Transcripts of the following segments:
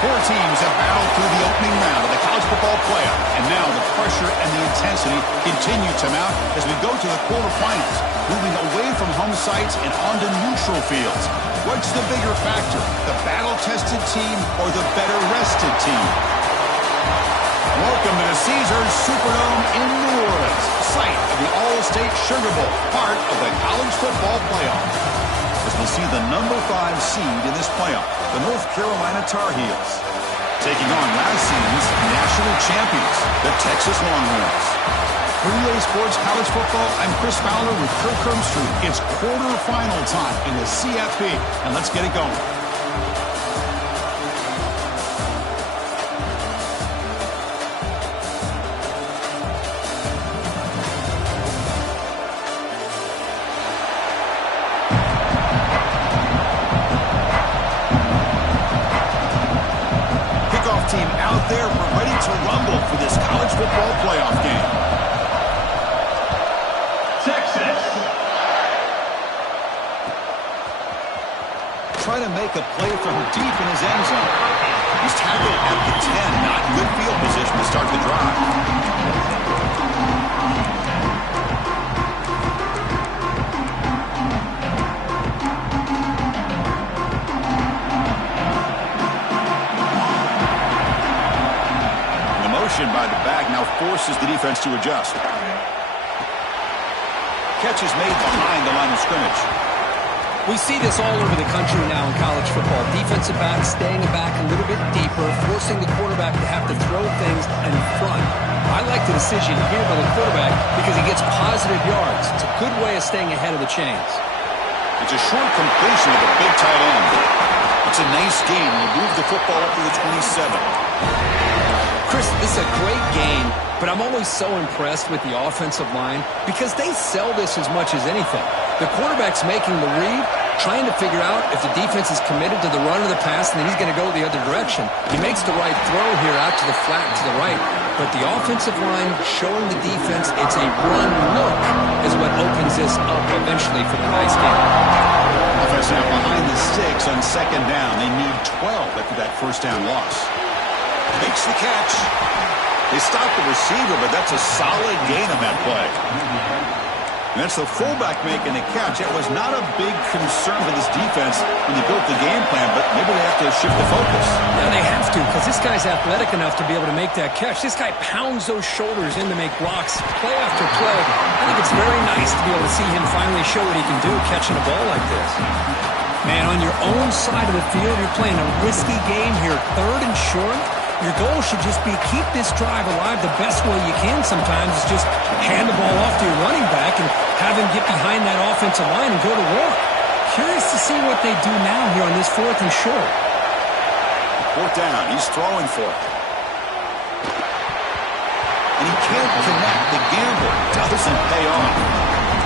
Four teams have battled through the opening round of the college football playoff, and now the pressure and the intensity continue to mount as we go to the quarterfinals, moving away from home sites and onto neutral fields. What's the bigger factor, the battle-tested team or the better-rested team? Welcome to the Caesars Superdome in New Orleans, site of the All-State Sugar Bowl, part of the college football playoff. As we'll see the number 5 seed in this playoff, the North Carolina Tar Heels, taking on last season's national champions, the Texas Longhorns. For EA Sports College Football, I'm Chris Fowler with Kirk Hermstreet. It's quarterfinal time in the CFP, and let's get it going. Team out there, we're ready to rumble for this college football playoff game. Texas. Trying to make a play from deep in his end zone. He's tackled at the 10, not good field position to start the drive. By the back now forces the defense to adjust. Catch is made behind the line of scrimmage. We see this all over the country now in college football. Defensive backs staying back a little bit deeper, forcing the quarterback to have to throw things in front. I like the decision here by the quarterback because he gets positive yards. It's a good way of staying ahead of the chains. It's a short completion of a big tight end. It's a nice game. You move the football up to the 27. Chris, this is a great game, but I'm always so impressed with the offensive line because they sell this as much as anything. The quarterback's making the read, trying to figure out if the defense is committed to the run or the pass, and then he's going to go the other direction. He makes the right throw here out to the flat to the right, but the offensive line showing the defense it's a run look is what opens this up eventually for the nice game. Offense now behind the sticks on second down. They need 12 after that first down loss. Makes the catch. They stopped the receiver, but that's a solid gain on that play. And that's the fullback making the catch. It was not a big concern for this defense when they built the game plan, but maybe they have to shift the focus. Yeah, they have to, because this guy's athletic enough to be able to make that catch. This guy pounds those shoulders in to make blocks play after play. I think it's very nice to be able to see him finally show what he can do catching a ball like this. Man, on your own side of the field, you're playing a risky game here. 3rd and short. Your goal should just be keep this drive alive the best way you can sometimes is just hand the ball off to your running back and have him get behind that offensive line and go to work. Curious to see what they do now here on this 4th and short. 4th down. He's throwing for it. And he can't connect. The gamble doesn't pay off.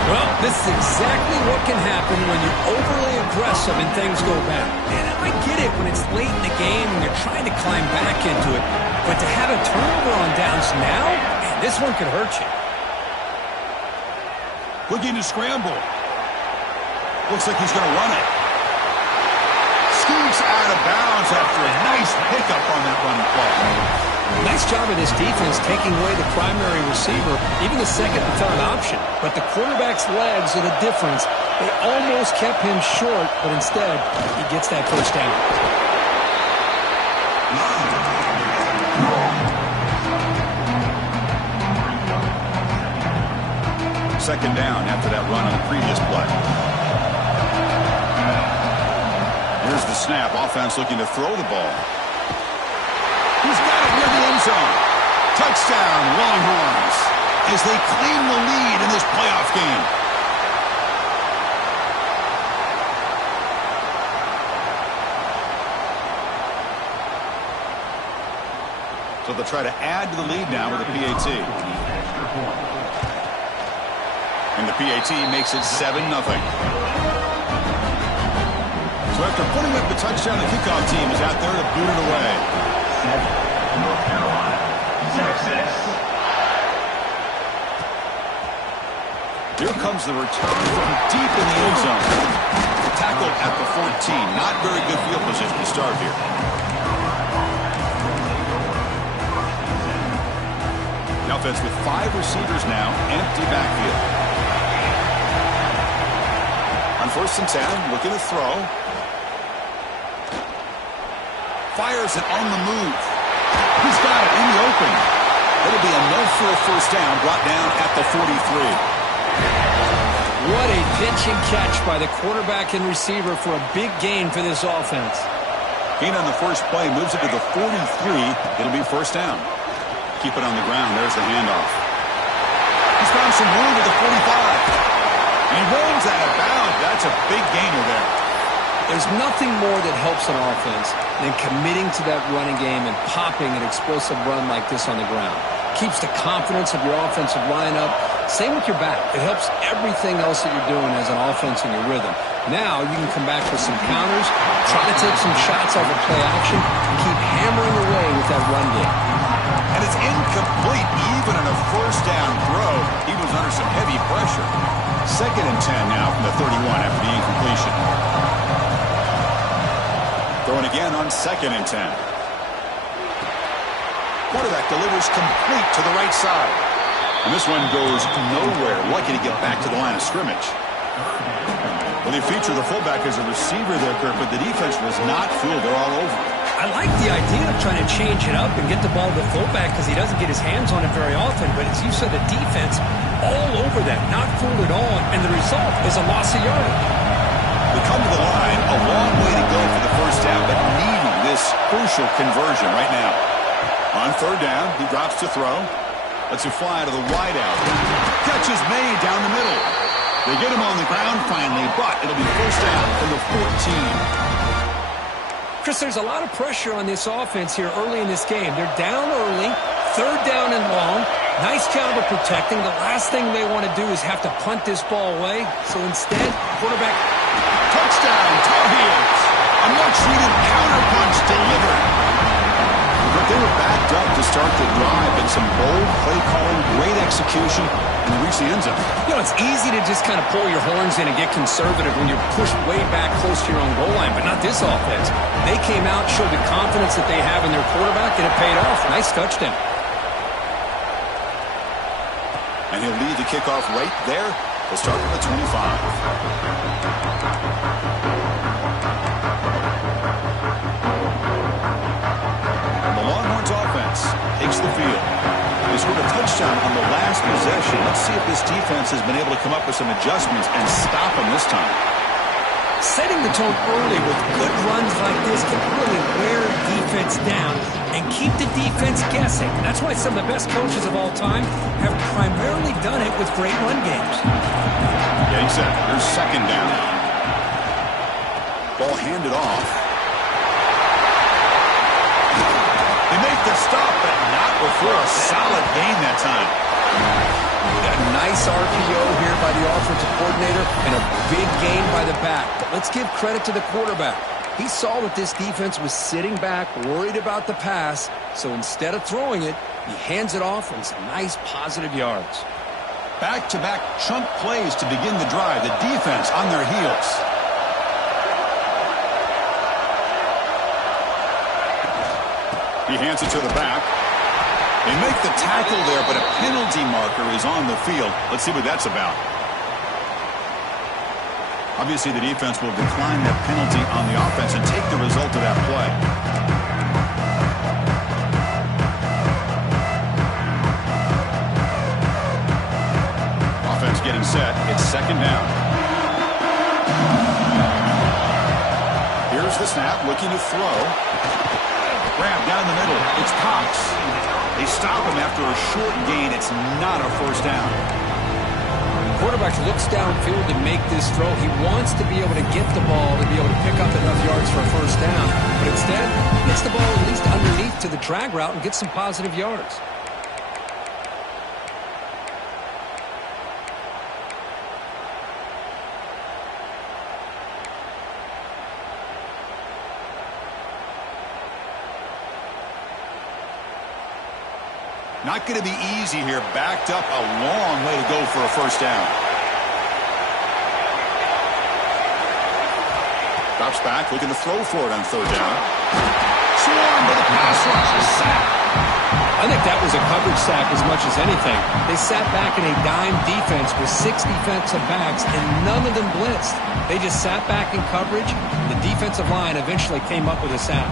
Well, this is exactly what can happen when you're overly aggressive and things go bad. And I get it when it's late in the game and you're trying to climb back into it. But to have a turnover on downs now, man, this one could hurt you. Looking to scramble. Looks like he's going to run it. Scoots out of bounds after a nice pickup on that running play. Nice job of this defense taking away the primary receiver, even the 2nd and 3rd option. But the quarterback's legs are the difference. They almost kept him short, but instead, he gets that first down. Second down after that run on the previous play. Here's the snap. Offense looking to throw the ball. He's got it near the end zone. Touchdown, Longhorns, as they claim the lead in this playoff game. So they'll try to add to the lead now with a PAT. And the PAT makes it 7-0. So after putting up the touchdown, the kickoff team is out there to boot it away. North Carolina, Texas. Here comes the return from deep in the end zone. Tackled at the 14. Not very good field position to start here. offense with 5 receivers now, empty backfield. On 1st and 10, looking to throw. Fires it on the move. He's got it in the open. It'll be enough for a first down, brought down at the 43. What a pitch and catch by the quarterback and receiver for a big gain for this offense. Gain on the first play moves it to the 43. It'll be first down. Keep it on the ground. There's the handoff. He's found some room at the 45. And he rolls out of bounds. That's a big gainer there. There's nothing more that helps an offense than committing to that running game and popping an explosive run like this on the ground. Keeps the confidence of your offensive lineup. Same with your back. It helps everything else that you're doing as an offense in your rhythm. Now you can come back with some counters, try to take some shots off of play action, and keep hammering away with that run game. And it's incomplete even on a first down throw. He was under some heavy pressure. 2nd and 10 now from the 31 after the incompletion. Throwing again on 2nd and 10. Quarterback delivers complete to the right side. And this one goes nowhere. Lucky to get back to the line of scrimmage. Well, they feature the fullback as a receiver there, Kirk, but the defense was not fooled. They're all over. I like the idea of trying to change it up and get the ball to the fullback because he doesn't get his hands on it very often. But as you said, the defense all over that, not fooled at all. And the result is a loss of yardage. We come to the line, a long way to go for the first down, but needing this crucial conversion right now. On 3rd down, he drops to throw. Lets it fly to the wideout. Catch is made down the middle. They get him on the ground finally, but it'll be first down from the 14. Chris, there's a lot of pressure on this offense here early in this game. They're down early, 3rd down and long. Nice job of protecting. The last thing they want to do is have to punt this ball away. So instead, quarterback... Touchdown, Tar Heels. A much-needed counterpunch delivered. But they were backed up to start the drive, but some bold play calling, great execution, and they reach the end zone. You know, it's easy to just kind of pull your horns in and get conservative when you're pushed way back close to your own goal line, but not this offense. They came out, showed the confidence that they have in their quarterback, and it paid off. Nice touchdown. And he'll lead the kickoff right there. We'll start from the 25. And the Longhorns offense takes the field. They scored a touchdown on the last possession. Let's see if this defense has been able to come up with some adjustments and stop them this time. Setting the tone early with good runs like this can really wear defense down and keep the defense guessing. That's why some of the best coaches of all time have primarily done it with great run games. Getting set. Here's 2nd down. Ball handed off. They make the stop, but not before a solid gain that time. A nice RPO here by the offensive coordinator and a big gain by the back. But let's give credit to the quarterback. He saw that this defense was sitting back, worried about the pass. So instead of throwing it, he hands it off and some nice positive yards. Back-to-back chunk plays to begin the drive. The defense on their heels. He hands it to the back. They make the tackle there, but a penalty marker is on the field. Let's see what that's about. Obviously, the defense will decline that penalty on the offense and take the result of that play. Offense getting set. It's 2nd down. Here's the snap, looking to throw. Grab down the middle. It's Cox. They stop him after a short gain. It's not a first down. Quarterback looks downfield to make this throw. He wants to be able to get the ball to be able to pick up enough yards for a first down. But instead, he gets the ball at least underneath to the drag route and gets some positive yards. Not going to be easy here. Backed up a long way to go for a first down. Drops back, looking to throw for it on 3rd down. Swarmed by the pass rush. A sack. I think that was a coverage sack as much as anything. They sat back in a dime defense with 6 defensive backs, and none of them blitzed. They just sat back in coverage, and the defensive line eventually came up with a sack.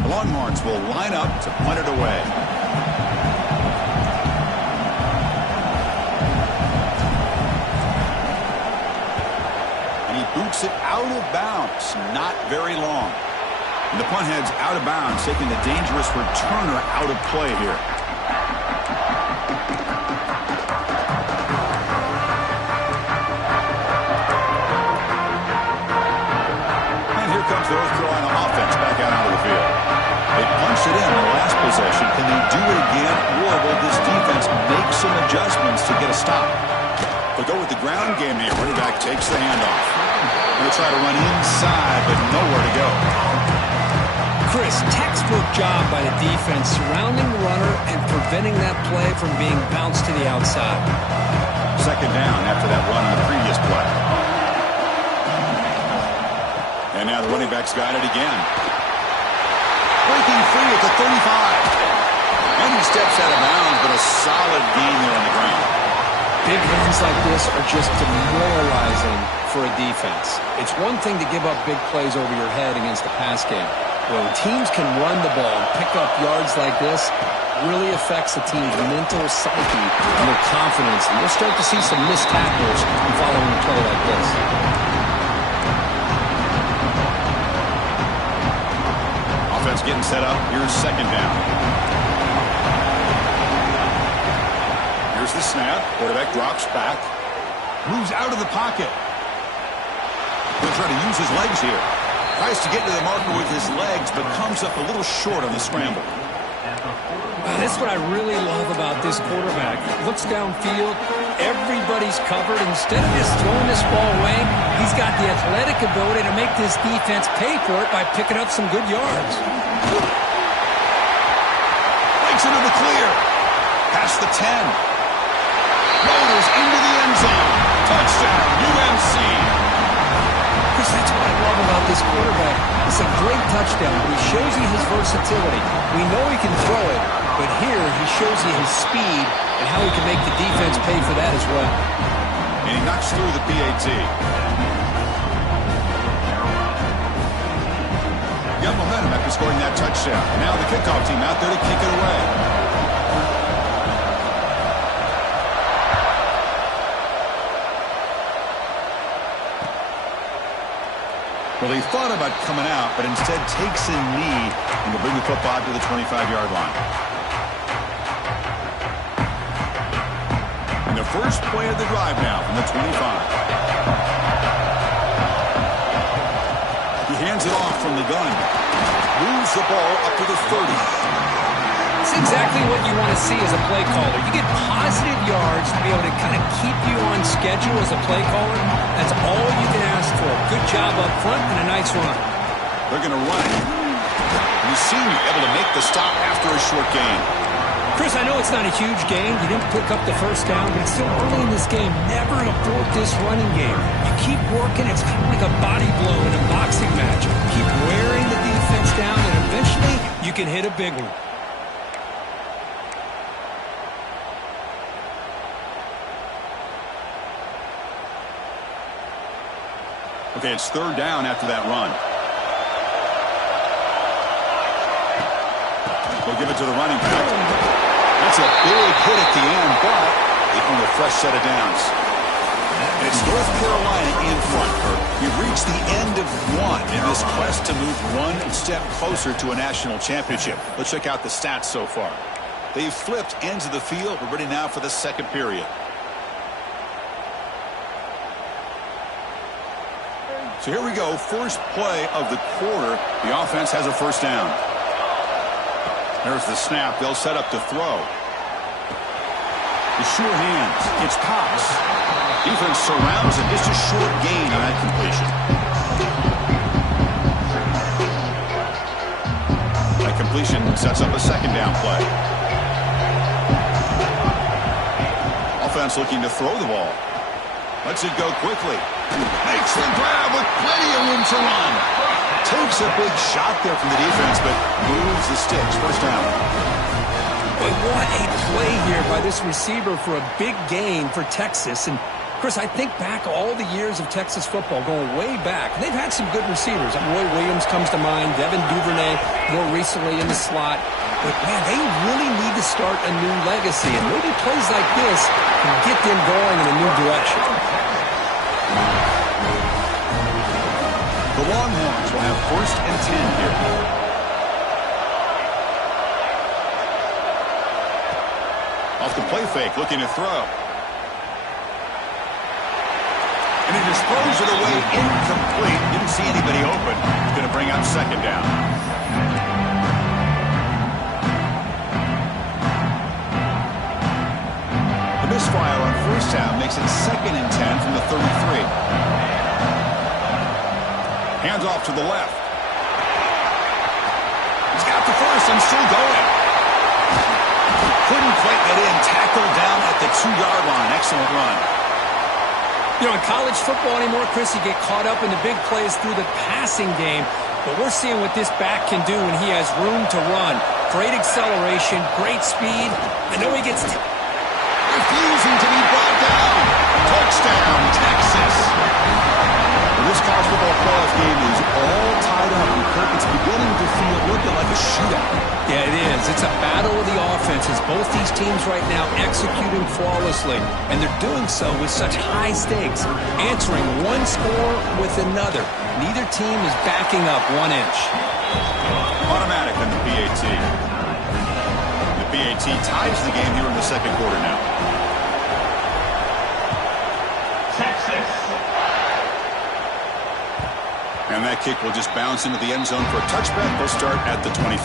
The Longhorns will line up to punt it away. Boots it out of bounds, not very long. And the punt heads out of bounds, taking the dangerous returner out of play here. And here comes the North Carolina offense back out onto the field. They punched it in the last possession. Can they do it again, or will this defense make some adjustments to get a stop? They'll go with the ground game here. Running back takes the handoff. Going to try to run inside, but nowhere to go. Chris, textbook job by the defense surrounding the runner and preventing that play from being bounced to the outside. Second down after that run on the previous play. And now the running back's got it again. Breaking free at the 35. And he steps out of bounds, but a solid gain there on the ground. Big runs like this are just demoralizing for a defense. It's one thing to give up big plays over your head against the pass game. When teams can run the ball and pick up yards like this, it really affects the team's mental psyche and their confidence. And you'll start to see some missed tackles following a play like this. Offense getting set up. Here's second down. Here's the snap. Quarterback drops back. Moves out of the pocket. He'll try to use his legs here. Tries to get to the marker with his legs, but comes up a little short on the scramble. That's what I really love about this quarterback. Looks downfield. Everybody's covered. Instead of just throwing this ball away, he's got the athletic ability to make this defense pay for it by picking up some good yards. Breaks into the clear. Past the 10. Motors into the end zone. Touchdown, UMC. Chris, that's what I love about this quarterback. It's a great touchdown, but he shows you his versatility. We know he can throw it, but here he shows you his speed and how he can make the defense pay for that as well. And he knocks through the PAT. Got momentum after scoring that touchdown. Now the kickoff team out there to kick it away. Well, he thought about coming out, but instead takes a knee and will bring the football to the 25-yard line. And the first play of the drive now from the 25. He hands it off from the gun. Moves the ball up to the 30. It's exactly what you want to see as a play caller. You get positive yards to be able to kind of keep you on schedule as a play caller. That's all you can ask for. Good job up front and a nice run. They're going to run it. You see him able to make the stop after a short gain. Chris, I know it's not a huge gain. You didn't pick up the first down, but it's still early in this game. Never abort this running game. You keep working. It's kind of like a body blow in a boxing match. Keep wearing the defense down, and eventually you can hit a big one. Okay, it's third down after that run. They'll give it to the running back. That's a big hit at the end, but they earn a fresh set of downs. And it's North Carolina in front. We've reached the end of one in this quest to move one step closer to a national championship. Let's check out the stats so far. They've flipped ends of the field. We're ready now for the second period. So here we go, first play of the quarter. The offense has a first down. There's the snap. They'll set up to throw. The sure hands. It's Cox. Defense surrounds it. Just a short gain on that completion. That completion sets up a second down play. Offense looking to throw the ball. Lets it go quickly. Makes the grab with plenty of room to run. Takes a big shot there from the defense, but moves the sticks. First down. Boy, what a play here by this receiver for a big gain for Texas. And Chris, I think back all the years of Texas football, going way back. They've had some good receivers. Roy Williams comes to mind, Devin Duvernay more recently in the slot. But, man, they really need to start a new legacy. And maybe plays like this can get them going in a new direction. The Longhorns will have 1st and 10 here. Off the play fake, looking to throw. And he just throws it away incomplete. Didn't see anybody open. He's going to bring up 2nd down. The misfire on 1st down makes it 2nd and 10 from the 33. Hands off to the left. He's got the 1st and still going. Couldn't quite get in. Tackled down at the 2-yard line. Excellent run. You know, in college football anymore, Chris, you get caught up in the big plays through the passing game. But we're seeing what this back can do when he has room to run. Great acceleration, great speed. I know he gets... refusing to be brought down. Touchdown, Texas. Well, this college football playoff game is all tied up. And Kirk, it's beginning to feel looking like a shootout. Yeah, it is. It's a battle of the offenses. Both these teams right now executing flawlessly. And they're doing so with such high stakes. Answering one score with another. Neither team is backing up 1 inch. Automatic in the PAT. The PAT ties the game here in the 2nd quarter now. Texas. And that kick will just bounce into the end zone for a touchback. They'll start at the 25.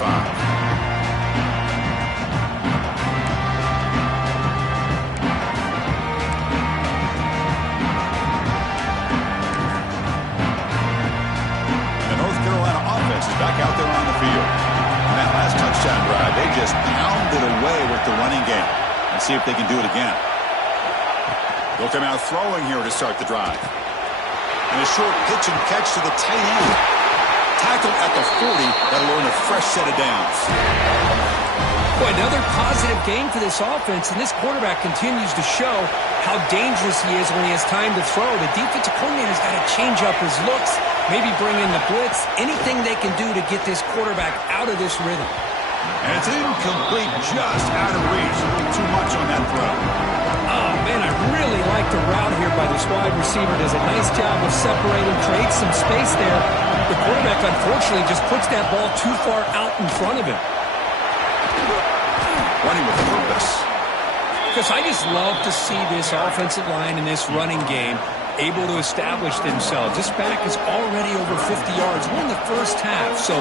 The North Carolina offense is back out there on the field. And that last touchdown drive, they just pounded away with the running game. Let's see if they can do it again. They'll come out throwing here to start the drive. And a short pitch and catch to the tight end. Tackle at the 40. That'll earn a fresh set of downs. Boy, another positive game for this offense, and this quarterback continues to show how dangerous he is when he has time to throw. The defensive coordinator's got to change up his looks, maybe bring in the blitz, anything they can do to get this quarterback out of this rhythm. And it's incomplete, just out of reach. A little too much on that throw. Oh, man, I really like the route here by this wide receiver. Does a nice job of separating, creates some space there. The quarterback, unfortunately, just puts that ball too far out in front of him. Running with purpose. Because I just love to see this offensive line in this running game able to establish themselves. This back is already over 50 yards. We're in the first half, so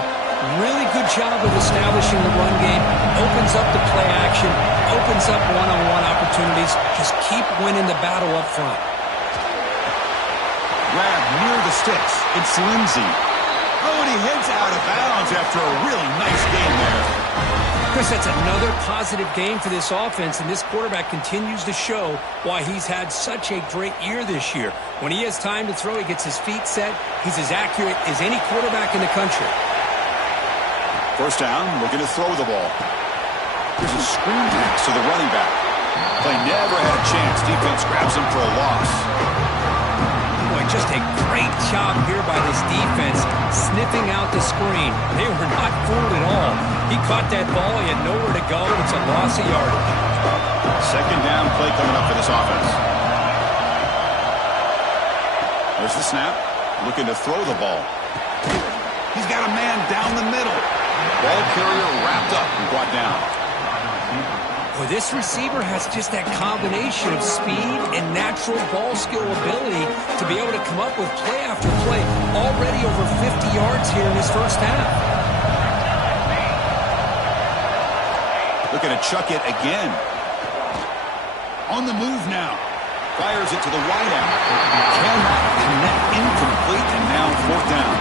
really good job of establishing the run game. Opens up the play action, opens up one-on-one opportunities. Just keep winning the battle up front. Grab near the sticks. It's Lindsey. Oh, and he heads out of bounds after a really nice game there. Chris, that's another positive game for this offense, and this quarterback continues to show why he's had such a great year this year. When he has time to throw, he gets his feet set. He's as accurate as any quarterback in the country. First down, looking to throw the ball. Here's a screen pass to the running back. Play never had a chance. Defense grabs him for a loss. Boy, just a great job here by this defense, sniffing out the screen. They were not fooled at all. He caught that ball. He had nowhere to go. It's a loss of yardage. Second down play coming up for this offense. There's the snap. Looking to throw the ball. He's got a man down the middle. Ball carrier wrapped up and brought down. Boy, this receiver has just that combination of speed and natural ball skill ability to be able to come up with play after play. Already over 50 yards here in this first half. Looking to chuck it again. On the move now. Fires it to the wideout. Cannot connect, incomplete, and now 4th down.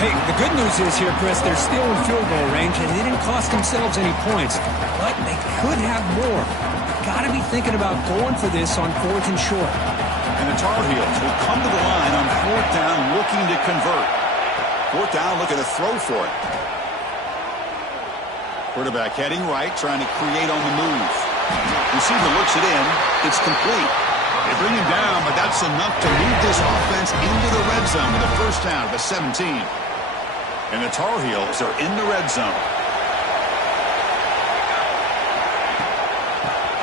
Hey, the good news is here, Chris, they're still in field goal range, and they didn't cost themselves any points. But they could have more. Got to be thinking about going for this on 4th and short. And And the Tar Heels will come to the line on 4th down looking to convert. 4th down looking to throw for it. Quarterback heading right, trying to create on the move. Receiver looks it in. It's complete. They bring him down, but that's enough to move this offense into the red zone with a 1st down at the 17. And the Tar Heels are in the red zone.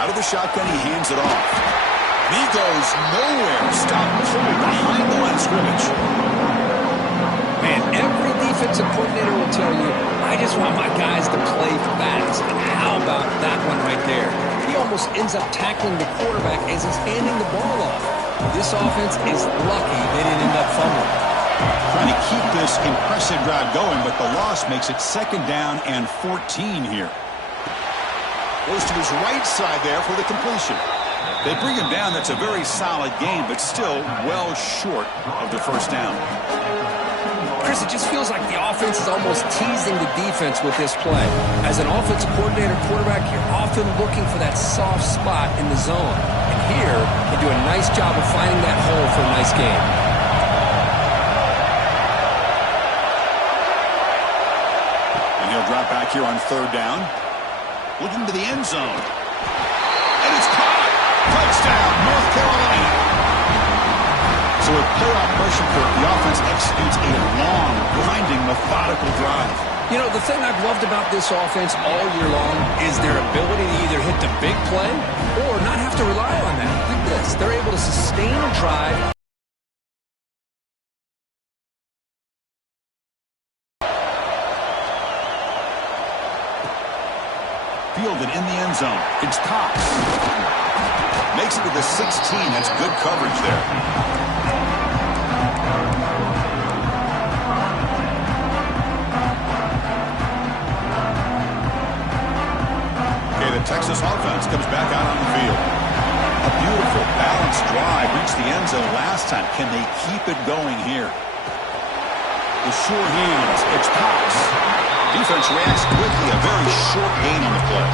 Out of the shotgun, he hands it off. He goes nowhere. Stopped cold behind the line of scrimmage. Man, every defensive coordinator will tell you, I just want my guys to play fast. And how about that one right there? He almost ends up tackling the quarterback as he's handing the ball off. This offense is lucky they didn't end up fumbling. Trying to keep this impressive drive going, but the loss makes it 2nd down and 14 here. Goes to his right side there for the completion. They bring him down. That's a very solid game, but still well short of the 1st down. Chris, it just feels like the offense is almost teasing the defense with this play. As an offensive coordinator quarterback, you're often looking for that soft spot in the zone. And here, they do a nice job of finding that hole for a nice game. And he'll drop back here on 3rd down. Looking to the end zone. And it's caught. Touchdown, North Carolina. So with playoff pressure, the offense executes a long, grinding, methodical drive. You know, the thing I've loved about this offense all year long is their ability to either hit the big play or not have to rely on that. Look at this. They're able to sustain a drive. Fielded in the end zone. It's Cox. Makes it to the 16. That's good coverage there. Okay, the Texas offense comes back out on the field. A beautiful, balanced drive. Reached the end zone last time. Can they keep it going here? The sure hands. It's Cox. Defense reacts quickly. A very short gain on the play.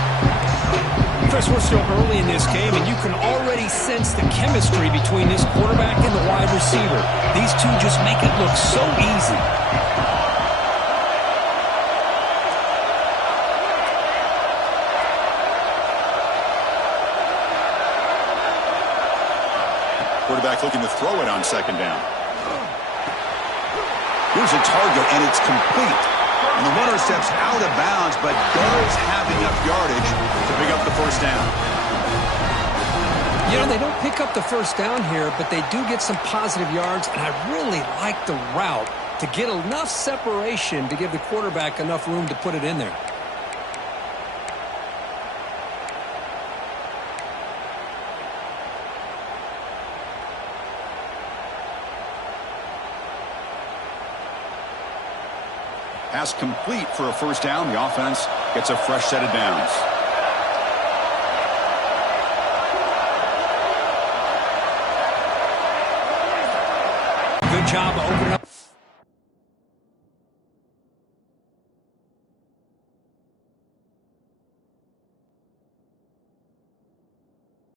Chris, we're still early in this game, and you can already sense the chemistry between this quarterback and the wide receiver. These two just make it look so easy. Quarterback looking to throw it on 2nd down. Here's a target, and it's complete. And the runner steps out of bounds, but does have enough yardage to pick up the 1st down. You know, they don't pick up the 1st down here, but they do get some positive yards, and I really like the route to get enough separation to give the quarterback enough room to put it in there. Pass complete for a 1st down. The offense gets a fresh set of downs. Good job of opening up